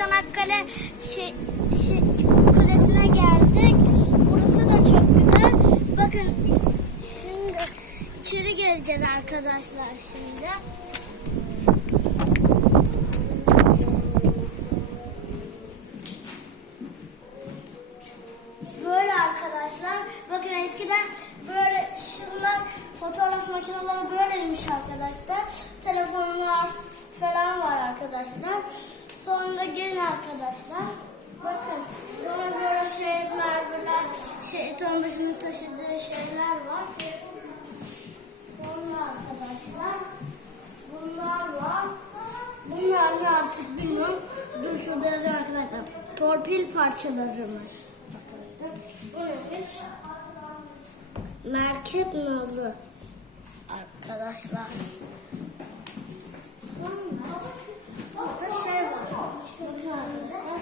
Çanakkale şey, şey, kulesine geldik. Burası da çok güzel. Bakın şimdi içeri geleceğiz arkadaşlar şimdi. Böyle arkadaşlar. Bakın eskiden böyle şunlar fotoğraf makineleri böyleymiş arkadaşlar. Telefonlar falan var arkadaşlar. Sonra gelin arkadaşlar. Bakın sonra böyle şeyler böyle şeytan başını taşıdığı şeyler var. Sonra arkadaşlar bunlar var. Bunlar ne artık bilmiyorum. Dur şurada yazıyor arkadaşlar. Torpil parçalarımış. Arkadaşlar. Bu neymiş? Merkep nalı. Arkadaşlar. Sonra burada şey var. Şurada arkadaşlar.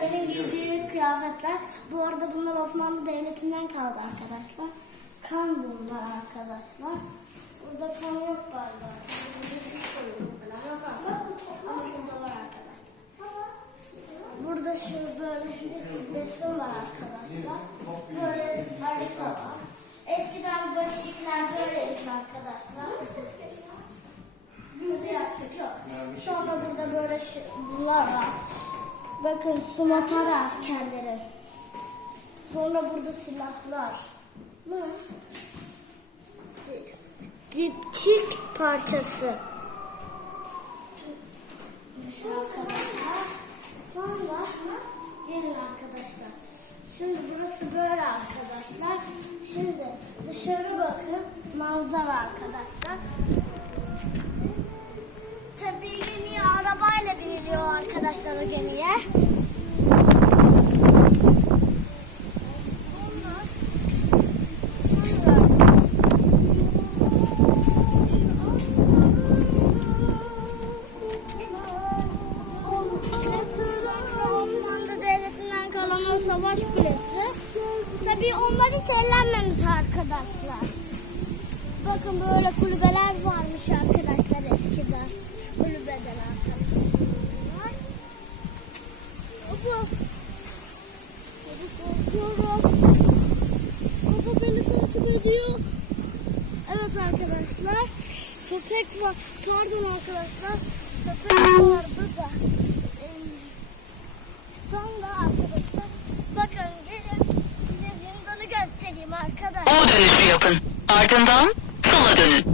Askerlerin giydiği kıyafetler. Bu arada bunlar Osmanlı Devleti'nden kaldı arkadaşlar. Kan bunlar arkadaşlar. Burada kan yok galiba. Burada şu böyle bir resim var arkadaşlar. Böyle harita var. Eskiden göçükler böyleymiş arkadaşlar. Burada yastık yok. Sonra burada böyle şey, bunlar var. Bakın Sumatara askerleri. Sonra burada silahlar. Di- Dipçik parçası. Arkadaşlar. Sonra gelin arkadaşlar. Şimdi burası böyle arkadaşlar. Şimdi dışarı bakın. Manzara arkadaşlar. Arkadaşlar o o savaş kulesi. Tabii onlar hiç ellenmemiş arkadaşlar. Bakın böyle kulübeler varmış arkadaşlar eskiden. Kulübeden arkadaşlar. Baba. Baba korkuyorum. Baba beni takip ediyor. Evet arkadaşlar. Köpek var. Pardon arkadaşlar. Köpek vardı da. Sonra arkadaşlar. Bakın gelin. Size zindanı göstereyim arkadaşlar. U dönüşü yapın. Ardından sola dönün.